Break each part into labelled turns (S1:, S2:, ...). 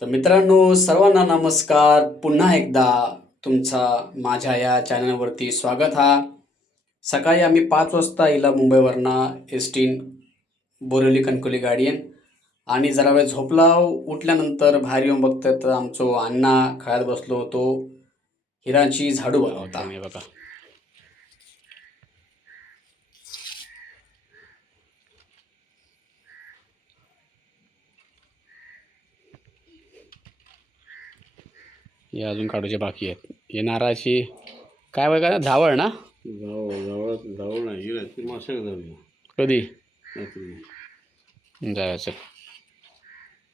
S1: तर मित्रांनो सर्वांना नमस्कार. पुन्हा एकदा तुमचा माझ्या या चॅनलवरती स्वागत हा. सकाळी आम्ही पाच वाजता येईला मुंबईवरनं एस टीन बोरिवली कणकोली गाडी आणि जरा वेळ झोपला उठल्यानंतर बाहेर येऊन बघतो तर आमचो अण्णा खळ्यात बसलो होतो. हिराची झाडू बनवता आम्ही बघा. हे अजून काढूचे बाकी आहेत. हे नारळाची काय बघा धावळ ना?
S2: जाऊ जवळ जाऊ नाही माशाक जाऊया
S1: कधी?
S2: रात्री
S1: जायचं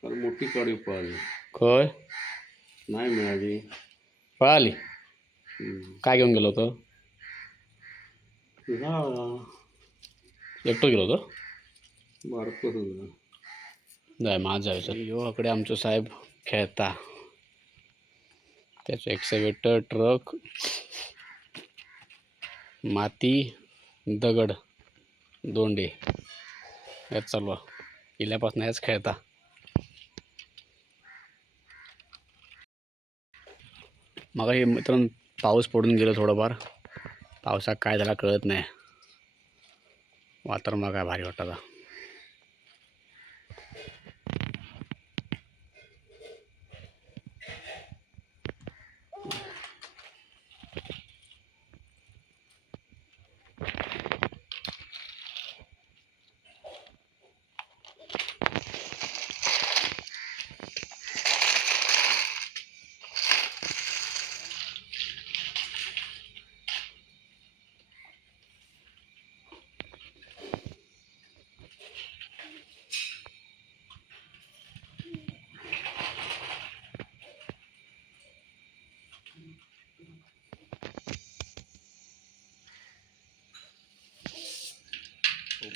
S2: मोठी काडी पळाली.
S1: खय?
S2: नाही मिळाली.
S1: पळाली?
S2: हम्म.
S1: काय घेऊन गेलो होतो? एकटो गेलो होतो?
S2: बारकं होतं.
S1: जाय माझ जायचं योकडे आमचो साहेब खेळता. त्याचं एक्सेवेटर ट्रक माती दगड दोंडे. याच चालू इल्यापासून याच खेळता. मग हे मित्रांनो पाऊस पडून गेलो थोडंफार. पावसात काय झाला कळत नाही. वातावरण मग काय भारी वाटतं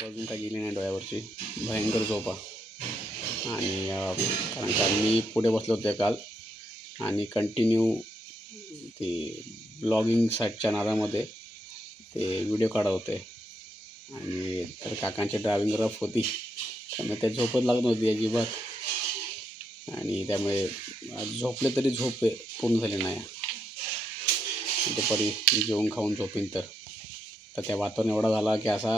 S1: आता. गेली नाही डोळ्यावरची. भयंकर झोपा आणि कारण का मी पुढे बसलो होते काल. आणि कंटिन्यू ते ब्लॉगिंग साईटच्या नादामध्ये ते व्हिडिओ काढत होते. आणि तर काकांची ड्रायव्हिंग रफ होती. त्यामुळे ते झोपच लागत नव्हती अजिबात. आणि त्यामुळे झोपले तरी झोप पूर्ण झाली नाही. दुपारी जेवण खाऊन झोपीन तर. तर त्या वातावरण एवढा झाला की असा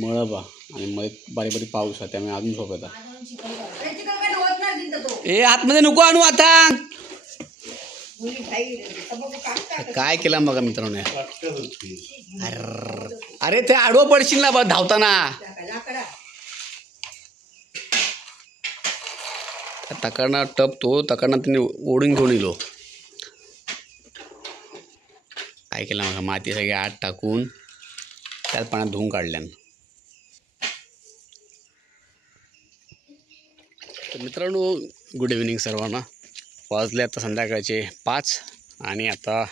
S1: मळबा आणि मग बारीक बारीक पाऊस आहे त्यामुळे अजून झोप येतात. ए आतमध्ये नको आणू आता. काय केलं बघा मित्रांनो? अरे ते आडवं पडशील ना बा धावताना. तकारना टप तो तकडनं त्यांनी ओढून घेऊन येलो. काय केलं मग माती सगळी आत टाकून त्यात पाण्यात धुवून काढल्यानं. तर मित्रांनो गुड इव्हिनिंग सर्वांना. वाजले आता संध्याकाळचे पाच आणि आता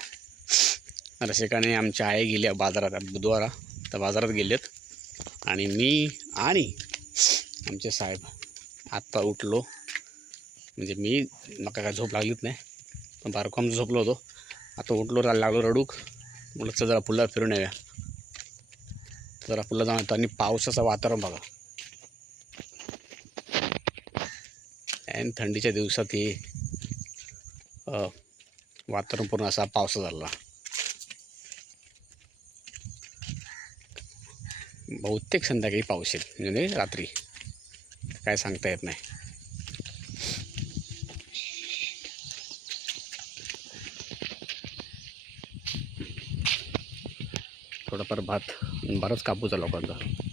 S1: रसिकाने आमच्या आई गेल्या बाजारात बुधवारा. तर बाजारात गेलेत. आणि मी आणि आमचे साहेब आत्ता उठलो. म्हणजे मी मका काय झोप लागलीच नाही पण बारकोम झोपलो होतो. आता उठलो लागलो रडूक. म्हटलं जरा पुल्ला फिरून येऊया. जरा पुल्ला जाऊन येतो आणि पावसाचं वातावरण बघा. आणि थंडीच्या दिवसात हे वातावरण पूर्ण असा पावसा झाला. बहुतेक संध्याकाळी पाऊस येईल म्हणजे रात्री. काय सांगता येत नाही. थोडाफार भात बराच कापूस आहे लोकांचा.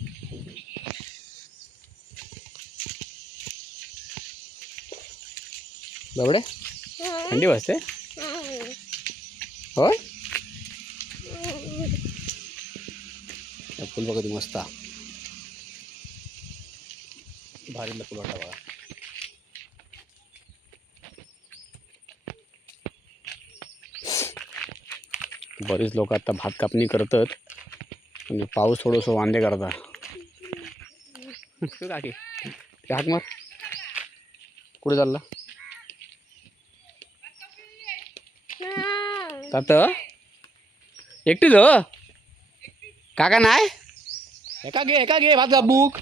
S1: बाबडे? थंडी वाजते? होय? फुल बघा किती मस्त. भारी फुल वाटा बघा बरीच लोक आता भात कापणी करतात. म्हणजे पाऊस थोडंसं वांदे करता. तू काकी. ते हाक मार. कुठे चालला? तात? एकटीच हो? काका नाही? एका घे एका घे माझा बुक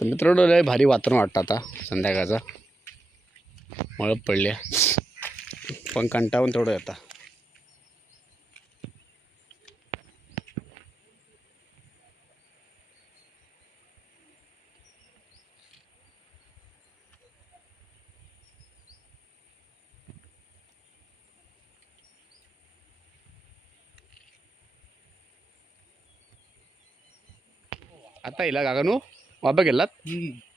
S1: तर मित्र लय भारी वातावरण वाटतं आता संध्याकाळचा. मळप पडल्या पण कंटाळून थोडं येतात आता येला काकानो वाबा गेलात सावकाश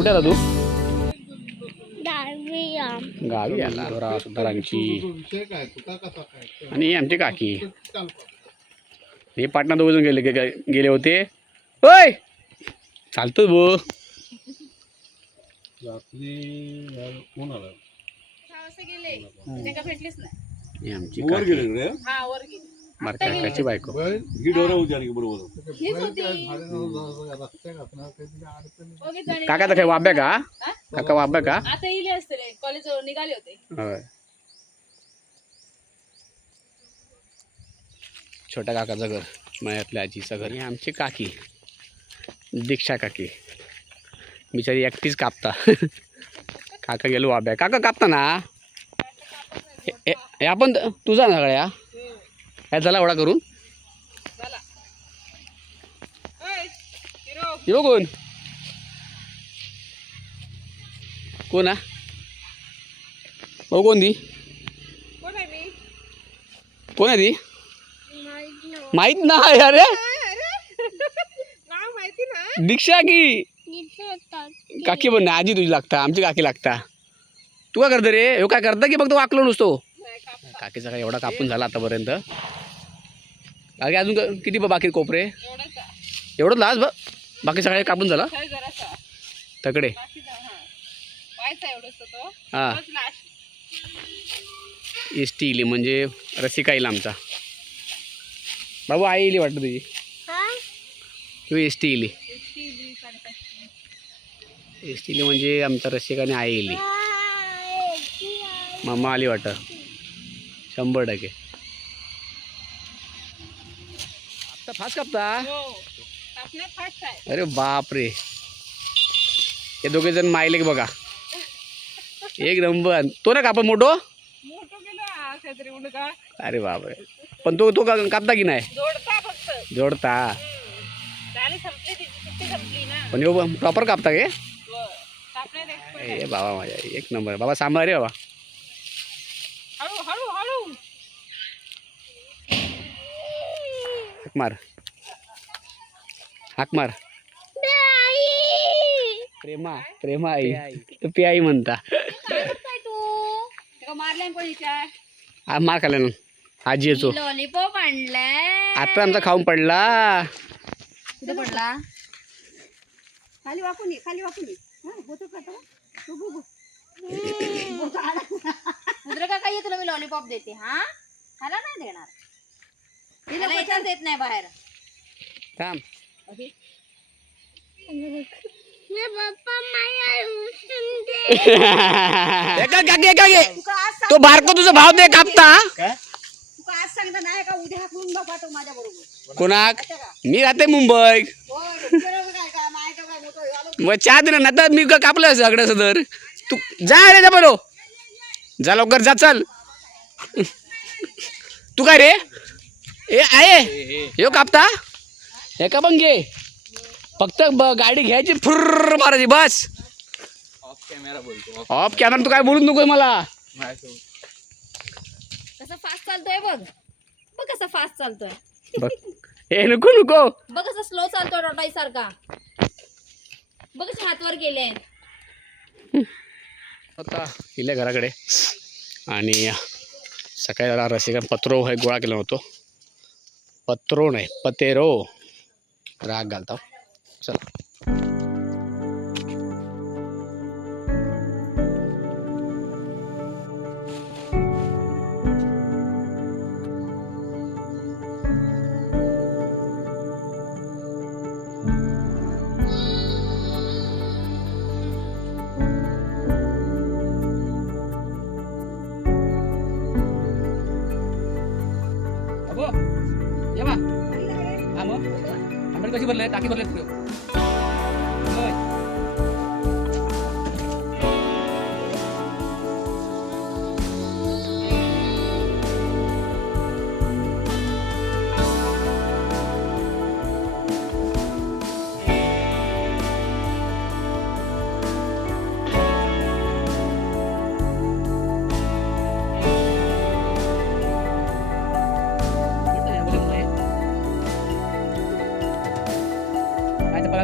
S1: कुठे आला तू? गावी आला जरा सुतारांची आणि आमचे काकी. हे पाटणा दोघं गेले गेले होते. होय चालतो भो ही आमची काकी.
S2: रे
S3: हा
S1: काकाची बायको.
S2: ही डोरा होती आणि बरोबर.
S1: काका तर काय वाब्या का?
S3: हा?
S1: काका वाब्या का?
S3: आता इले असते कॉलेज निघाले होते.
S1: होय. छोट्या काकाचं घर मळ्यातल्या आजीचं घर आणि आमची काकी. दीक्षा काकी. बिचारी एकटीच कापता. काका गेलो वाब्या. काका कापता ना? हे- हे हे आपण तुझा ना सगळ्या. ह्या झाला एवढा करून.
S3: हिरो
S1: येऊ कोण. कोण हा? भाऊ कोण दी
S3: कोण आहे
S1: ती? माहीत ना अरे. दीक्षा की. काकी पण नाही आजी तुझी लागता आमची काकी लागता. तू काय करतो रे? ह्यो काय करता की फक्त वाकलो नुसतो? काकीचा काय एवढा कापून झाला आतापर्यंत. काकी अजून किती ब- बाकी कोपरे?
S3: एवढाचा
S1: एवढं लाज ब. बाकी सगळे कापून झाला?
S3: काय जरासा.
S1: तकडे
S3: बाकी हा.
S1: हा. एस टी इली म्हणजे रसिका येईल आमचा. बाबू आई इली वाटतं तुझी? तू एस टी इली एस टी इली म्हणजे आमचा रसिकाने आई इली. मामा आली वाटतं. शंभर टक्के.
S3: कापण्यात फास्ट आहे
S1: अरे बाप रे। हे दोघे जण मायले बघा एक नंबर तो ना कापड मोठो
S3: गेलो
S1: अरे बाप रे। पण तो तो का- कापता की नाही
S3: जोडता फक्त।
S1: पण प्रॉपर कापता ए बाबा माझ्या एक नंबर बाबा सांभाळ रे बाबा? मार. हाक मार. प्रेमा प्रेमा आई. तो पी आई म्हणता. हा मार खाल्ला ना आजी येतो.
S3: लॉलीपॉप आणलाय.
S1: आता आमचा खाऊन पडला.
S3: कुठे पडला? खाली वाकून ये खाली वाकून ये. हं, होतो का तो? तो बघू.
S4: रुद्र काका ये तुला मी लॉलीपॉप देते हा? ह्याला नाही देणार. येत नाही बाहेर.
S1: थांब. एका काकी एका घे.
S4: तुका आज सांग
S1: तो बारको तुझा भाव दे कापता
S4: तुका आज सांगता नाही का? उद्या हाकलून बघा तो माझ्या बरोबर.
S1: कोणाक? मी राहते मुंबई.
S4: काय का? माय काय मोठं झालं
S1: मग चहा दिलं ना तर मी का कापलं सगळं सदर तू जा रे जा बरो. जा लवकर जा चल. तू काय रे? ए आहे. यो कापता. हे का पण घे फक्त ब- गाडी घ्यायची फुर्र मारायची बस. ऑफ कॅमेरा तू काय बोलूच नको मला.
S4: कसं फास्ट चालतोय बघ. बघ कसं फास्ट चालतोय.
S1: बघ. हे नको नको.
S4: बघ कसं स्लो चालतोय रोटाई सारखा बघ कसे हातवर गेले.
S1: आता गेल्या घराकडे. आणि सकाळी रसिका पत्रो हे गोळा केला होतो. पत्रो नाही पतेरो. राग घालता हो. चला. अबो. ये बा हा मग आंबेड कशी भरले टाकी भरले पुढे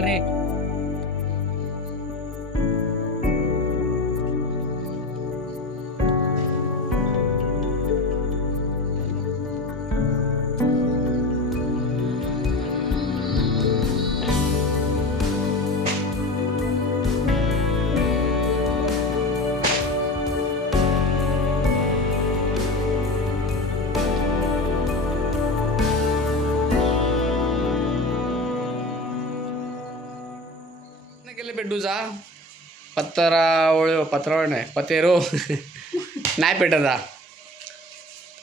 S1: हे. केलं बेडूचा पत्रावळ पत्रावळ नाही पतेरो. नाही पेटत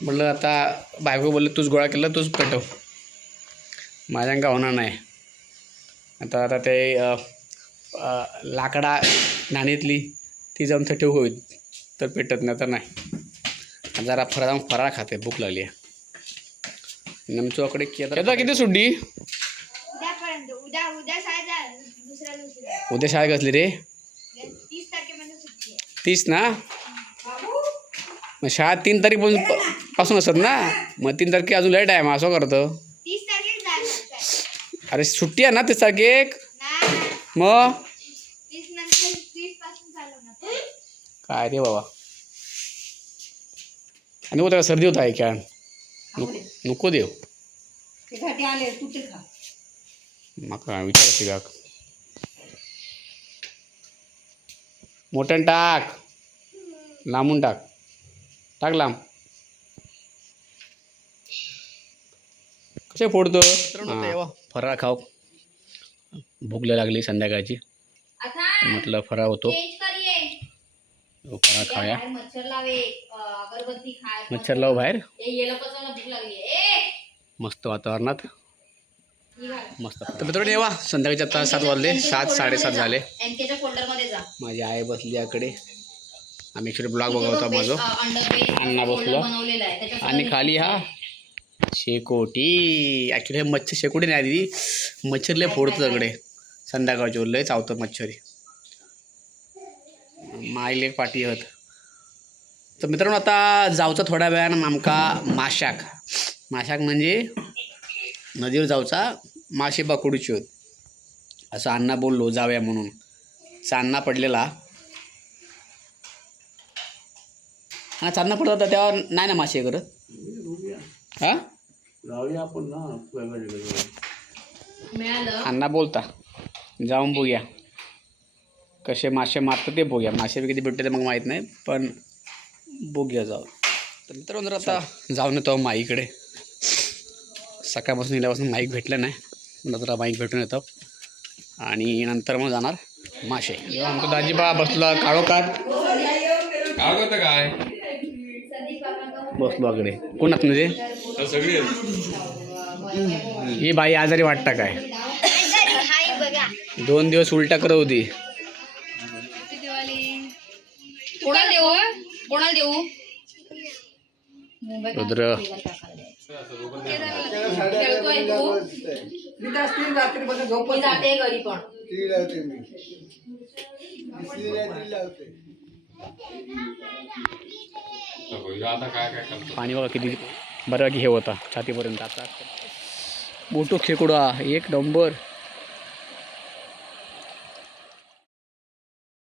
S1: म्हटलं आता बायको बोलले तूच गोळा केला तूच पेटव. माझ्या का होणार नाही. आता आता ते लाकडा नाणीतली ती जाऊन थेट होईल तर पेटत नाही तर नाही. जरा फरा जाऊन फराळ खाते भूक लागली आहे. नमचोकडे केदा किती सुड्डी
S5: उद्यापर्यंत उद्या उद्या शाळेत जा दुसऱ्या दिवशी जा.
S1: उद्या शाळा कसली रे?
S5: तीस
S1: ना? मग शाळा तीन तारीखपासून पासून असत ना? मग तीन तारखे अजून लेट आहे मग असं करतं.
S5: शाळेत.
S1: अरे सुट्टी आहे ना तीस तारखेक. मग? काय रे बाबा? आणि त्याला सर्दी होत आहे क्या नको देव मका विचार का? मोठ्यान टाक. लांबून टाक. टाक लांब. कसे फोडतो? हां, फराळ खाऊ. भूक लय लागली संध्याकाळची. म्हटलं फराळ होतो. फराळ
S4: अ, अगरबत्ती खाय.
S1: मच्छर लाव बाहेर?
S4: ए ये लोक भूक लागली ए!
S1: मस्त वातावरणात. मस्त. तर मित्रांनो येवा संध्याकाळचे आता सात वाजले. सात साडेसात झाले. माझी आई बसली याकडे. आम्ही ॲक्च्युली ब्लॉग बघत होता माझं. अण्णा बसलो. आणि खाली हा शेकोटी. ॲक्च्युली हे मच्छर शेकोटी नाही दिली मच्छर लय फोडतं सगळे संध्याकाळचे लय चावतं मच्छरी. माईल एक पाठी आहेत तर मित्रांनो आता जाऊचा थोड्या वेळानं आमका माशाक. माशाक म्हणजे नदीवर जाऊचा मासे पकडूचे होत. असं अण्णा बोललो जाऊया म्हणून. चांदणा पडलेला. हा चांदणा पडत होता तेव्हा नाही ना मासे करत हा?
S2: जाऊया आपण ना
S1: अण्णा बोलता जाऊन बघूया. कसे मासे मारतात ते बघूया. मासे बी किती भेटते ते मग माहीत नाही पण बघूया जाऊ तर मित्रांनो जर आता जाऊन येतो माईकडे सकाळपासून गेल्यापासून माईक भेटलं नाही. मला जरा माईक भेटून येतो. आणि नंतर मग जाणार मासे आमचा दाजीबा बसला काळोखात
S6: काय?
S1: बसलो आकडे कोणात म्हणजे
S6: सगळे.
S1: ही बाई आजारी वाटता काय?
S5: हाय बघा
S1: दोन दिवस उलटा करत होती.
S4: कोणाला देऊ कोणाला देऊ?
S1: रुद्र.
S4: खेळतोय तू. मी जाते घरी पण.
S6: नको, ह्यो आता काय काय करतो
S1: पाणी बघा किती बऱ्यापैकी हे होता छातीपर्यंत. आता मोठो खेकडा एक नंबर